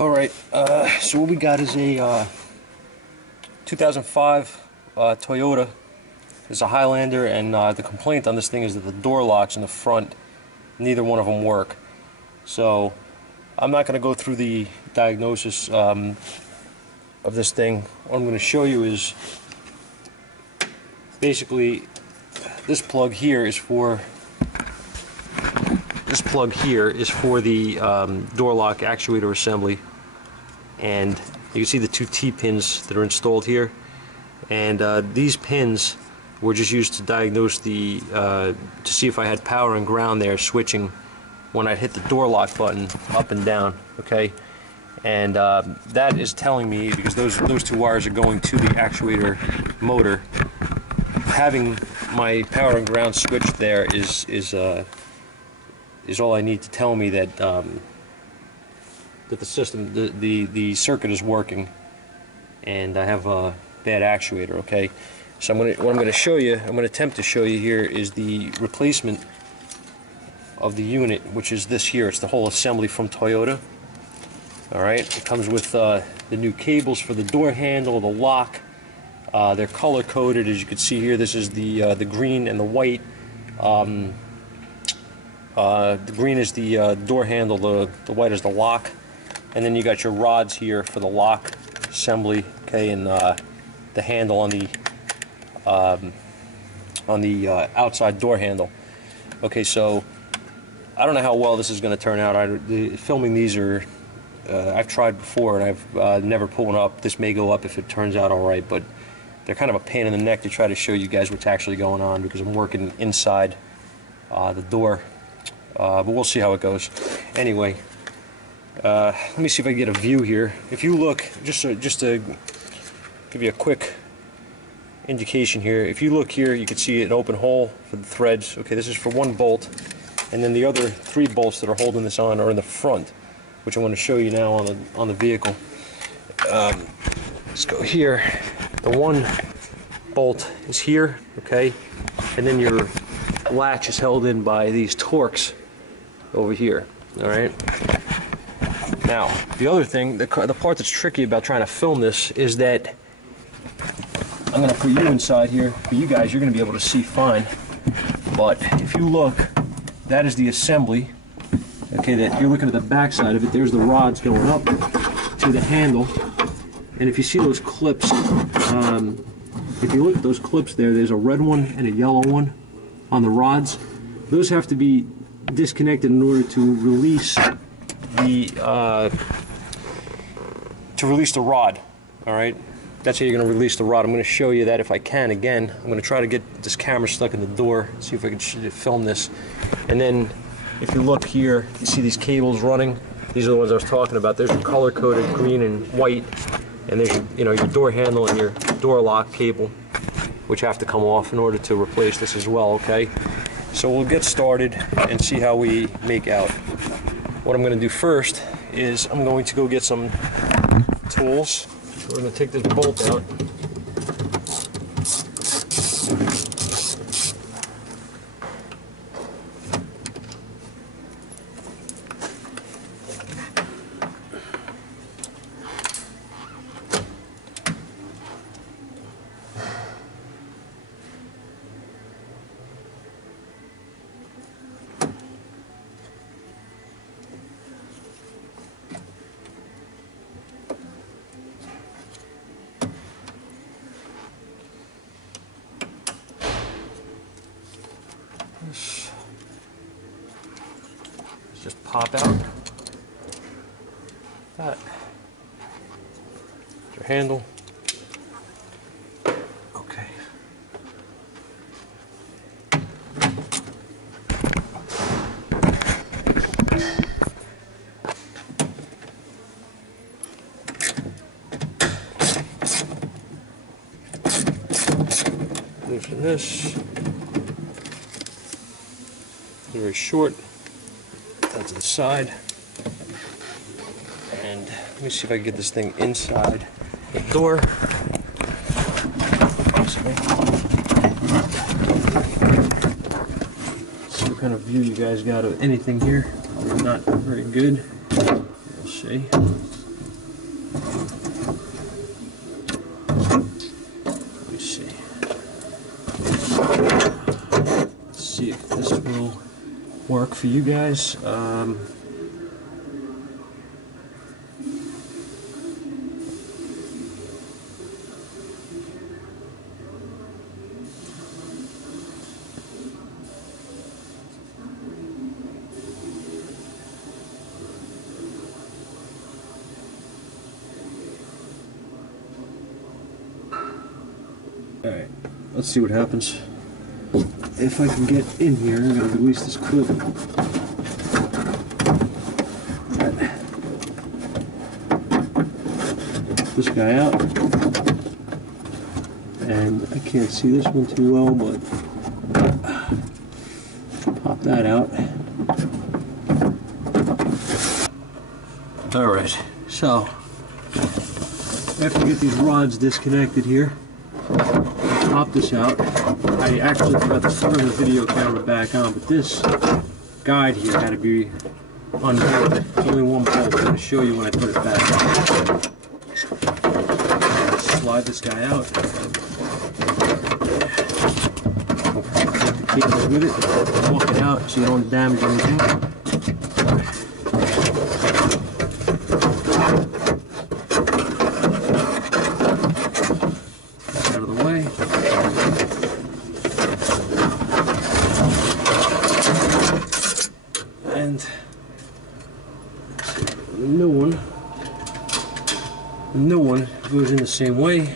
Alright, so what we got is a 2005 Toyota. It's a Highlander, and the complaint on this thing is that the door locks in the front, neither one of them work. So I'm not going to go through the diagnosis of this thing. What I'm going to show you is basically this plug here is for the door lock actuator assembly, and you can see the two T-pins that are installed here, and these pins were just used to diagnose the to see if I had power and ground there switching when I hit the door lock button up and down. Okay, and that is telling me, because those two wires are going to the actuator motor, having my power and ground switched there is all I need to tell me that that the system, the circuit is working, and I have a bad actuator. Okay, so what I'm going to show you, I'm going to attempt to show you here, is the replacement of the unit, which is this here. It's the whole assembly from Toyota. All right, it comes with the new cables for the door handle, the lock. They're color coded, as you can see here. This is the green and the white. The green is the door handle, the white is the lock, and then you got your rods here for the lock assembly, okay, and the handle on the outside door handle. Okay, so I don't know how well this is going to turn out. Filming these are I've tried before, and I've never put one up. This may go up if it turns out all right, but they're kind of a pain in the neck to try to show you guys what's actually going on, because I'm working inside the door. But we'll see how it goes. Anyway, let me see if I can get a view here. If you look, just to give you a quick indication here, if you look here, you can see an open hole for the threads. Okay, this is for one bolt, and then the other 3 bolts that are holding this on are in the front, which I'm going to show you now on the vehicle. Let's go here. The one bolt is here, okay, and then your latch is held in by these Torx over here. All right. Now, the other thing, the part that's tricky about trying to film this is that I'm going to put you inside here. For you guys, you're going to be able to see fine. But if you look, that is the assembly. Okay, that you're looking at the back side of it. There's the rods going up to the handle. And if you see those clips, if you look at those clips there, there's a red one and a yellow one on the rods. Those have to be disconnected in order to release the rod. All right, that's how you're going to release the rod. I'm going to show you that if I can. Again, I'm going to try to get this camera stuck in the door, see if I can film this. And then if you look here, you see these cables running. These are the ones I was talking about. There's your color-coded green and white, and there's your door handle and your door lock cable, which have to come off in order to replace this as well. Okay, so we'll get started and see how we make out. What I'm going to do first is I'm going to go get some tools. We're going to take this bolt out. Just pop out that. Your handle. Okay. Loosen this. Very short. Down to the side, and let me see if I can get this thing inside the door. See what kind of view you guys got of anything here. Not very good. We'll see. work for you guys. Alright, let's see what happens. If I can get in here, I'm going to release this clip. This guy out. And I can't see this one too well, but pop that out. Alright, so after we get these rods disconnected here, pop this out. I actually forgot to turn the video camera back on, but this guide here had to be unbolted. It's only one bolt. I'm going to show you when I put it back. Slide this guy out. Get the cables with it. Walk it out so you don't damage anything. Out of the way. And the new one goes in the same way.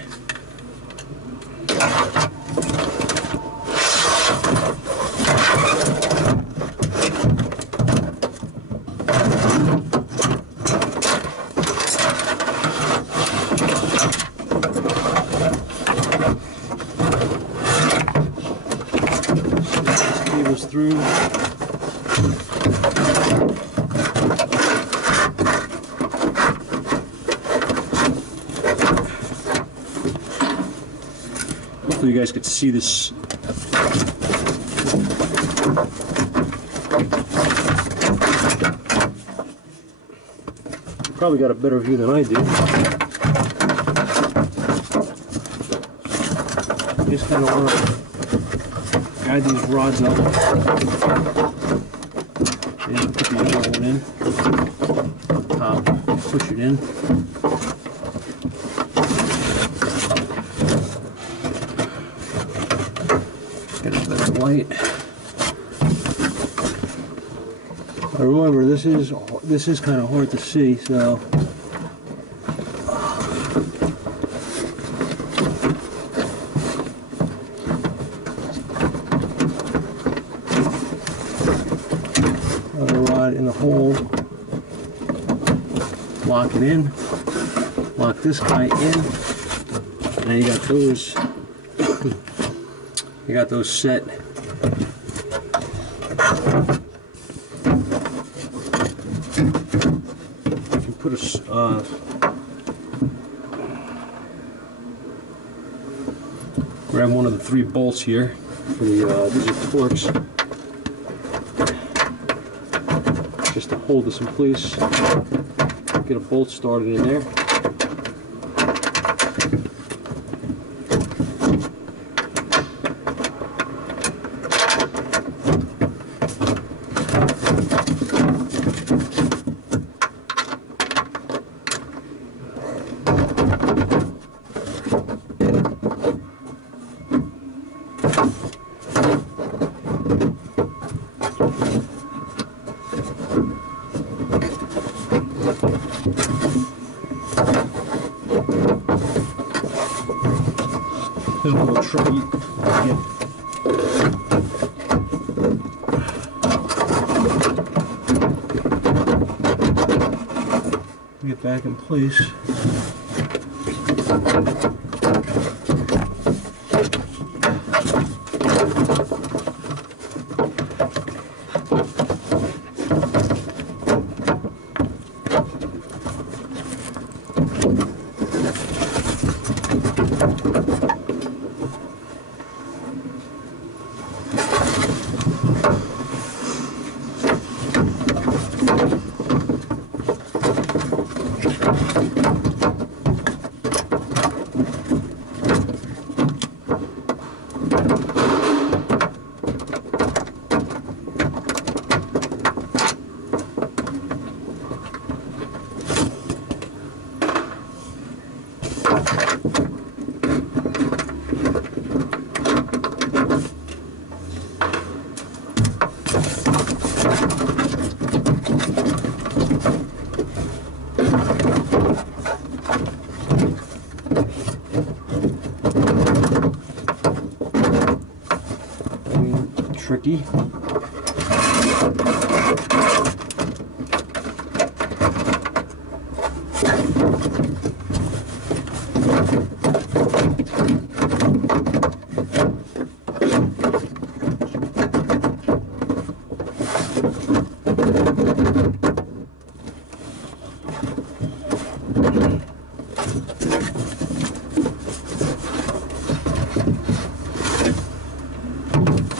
Cables through. Hopefully you guys could see this. You probably got a better view than I do. Just kind of want to guide these rods up. And put the other one in. Top, push it in. Get a better light. Now remember, this is kind of hard to see, so other rod in the hole. Lock it in. Lock this guy in. And you got those. You got those set. You can put a grab one of the 3 bolts here for the these are forks, just to hold this in place. Get a bolt started in there. It's a little tricky. Get back in place. tricky.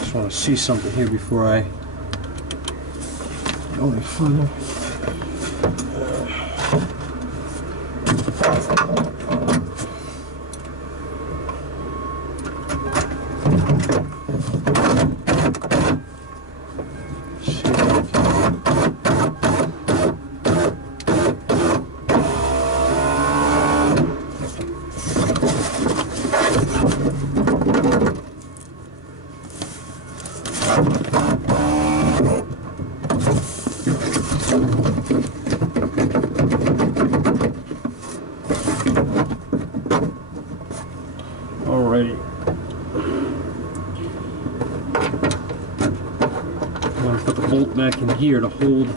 I want to see something here before I go any further. Alrighty. I'm going to put the bolt back in here to hold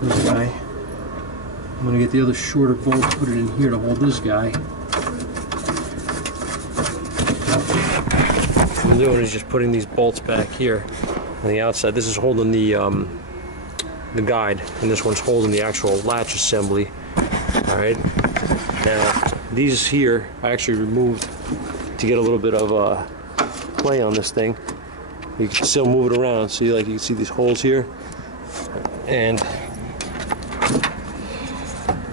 this guy. I'm going to get the other shorter bolt, put it in here to hold this guy. What I'm doing is just putting these bolts back here on the outside. This is holding the guide, and this one's holding the actual latch assembly. Alright. Now, these here I actually removed to get a little bit of play on this thing. You can still move it around. See, like you can see these holes here. And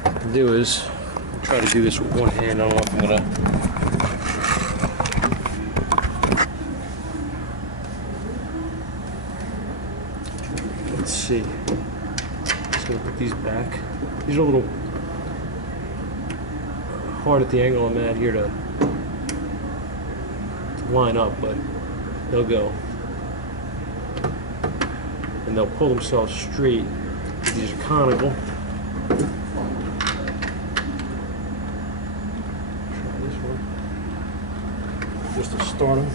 what I'll do is I'll try to do this with one hand. I don't know if I'm gonna. Let's see. Just gonna put these back. These are a little hard at the angle I'm at here to line up, but they'll go. And they'll pull themselves straight. These are conical. Try this one. Just to start them.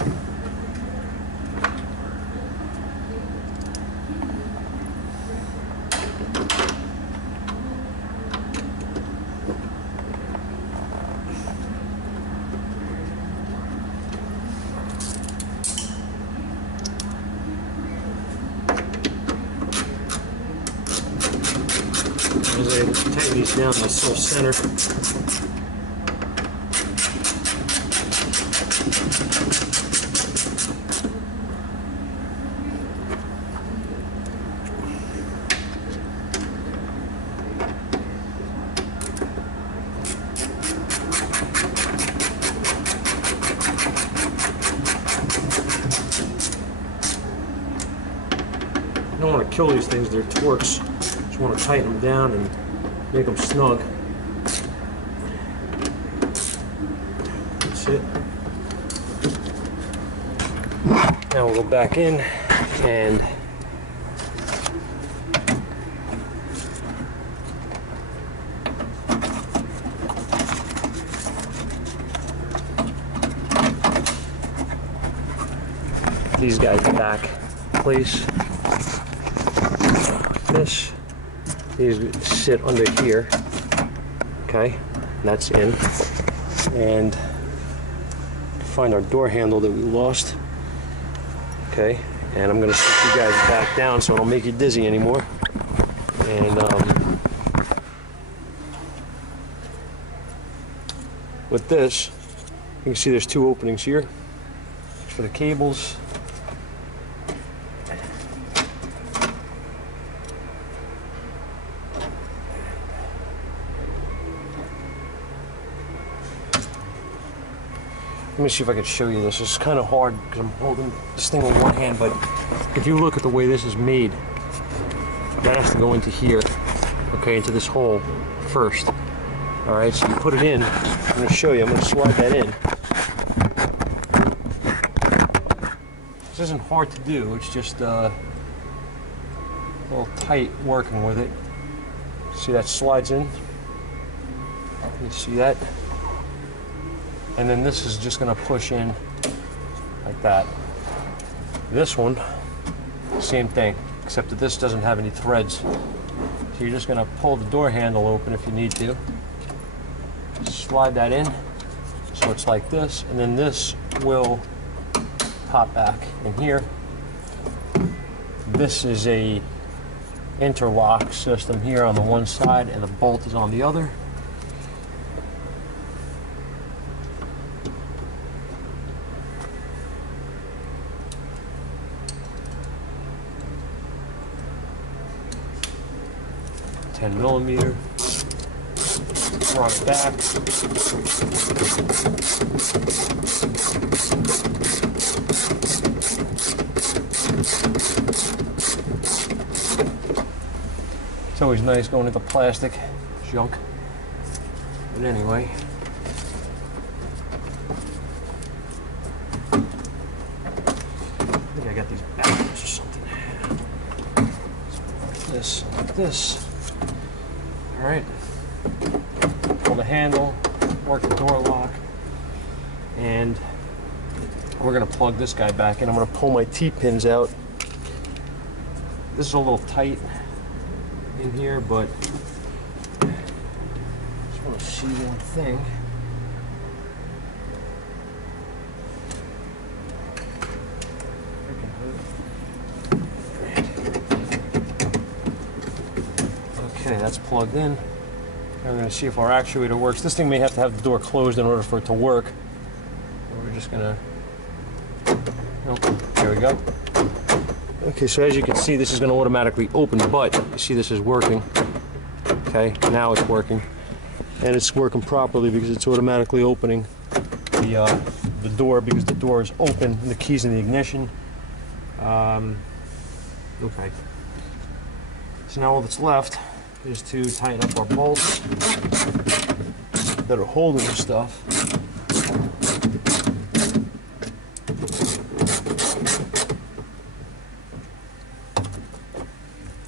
I was able to tighten these down to self-center. I don't want to kill these things, they're torques. Just want to tighten them down and make them snug. That's it. Now we'll go back in and these guys back in place. This. These sit under here. Okay, that's in. And find our door handle that we lost. Okay, and I'm gonna sit you guys back down so I don't make you dizzy anymore. And with this, you can see there's two openings here for the cables. Let me see if I can show you this. It's kind of hard because I'm holding this thing with one hand, but if you look at the way this is made, that has to go into here, okay, into this hole first. All right, so you put it in. I'm going to show you. I'm going to slide that in. This isn't hard to do. It's just a little tight working with it. See, that slides in. You see that? And then this is just going to push in like that. This one Same thing, except that this doesn't have any threads. So you're just going to pull the door handle open if you need to. Slide that in, so it's like this, and then this will pop back in here. This is a interlock system here on the one side, and the bolt is on the other. $10mm. Run it back. It's always nice going into plastic junk. But anyway. I think I got these backwards or something. Like this. Alright. Pull the handle, work the door lock, and we're going to plug this guy back in. I'm going to pull my T-pins out. This is a little tight in here, but I just want to see one thing. Okay, that's plugged in. Now we're going to see if our actuator works. This thing may have to have the door closed in order for it to work. We're just going to... Oh, there we go. Okay, so as you can see, this is going to automatically open, but you see this is working. Okay, now it's working. And it's working properly because it's automatically opening the door, because the door is open and the key's in the ignition. Okay. So now all that's left is to tighten up our bolts that are holding the stuff.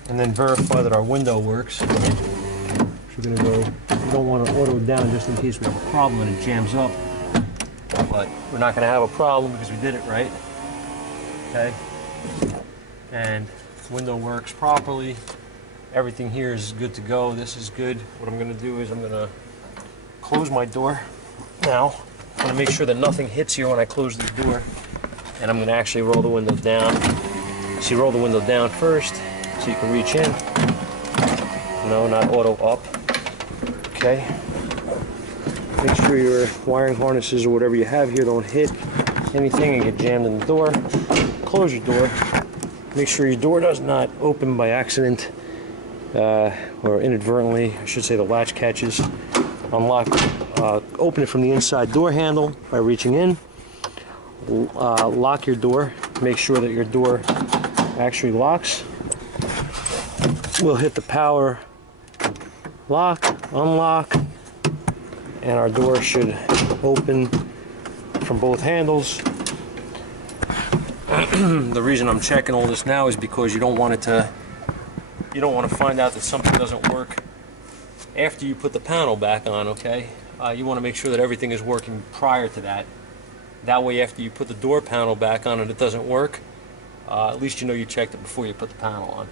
And then verify that our window works. So we're going to go, we don't want to auto it down just in case we have a problem and it jams up. But we're not going to have a problem because we did it right. Okay? And window works properly. Everything here is good to go. This is good. What I'm going to do is I'm going to close my door now. I'm going to make sure that nothing hits here when I close the door. And I'm going to actually roll the window down. So you roll the window down first so you can reach in. No, not auto up. Okay. Make sure your wiring harnesses or whatever you have here don't hit anything and get jammed in the door. Close your door. Make sure your door does not open by accident. Or inadvertently, I should say the latch catches. Unlock, open it from the inside door handle by reaching in. Lock your door. Make sure that your door actually locks. We'll hit the power lock, unlock, and our door should open from both handles. The reason I'm checking all this now is because you don't want to find out that something doesn't work after you put the panel back on, okay? You want to make sure that everything is working prior to that. That way, after you put the door panel back on and it doesn't work, at least you know you checked it before you put the panel on.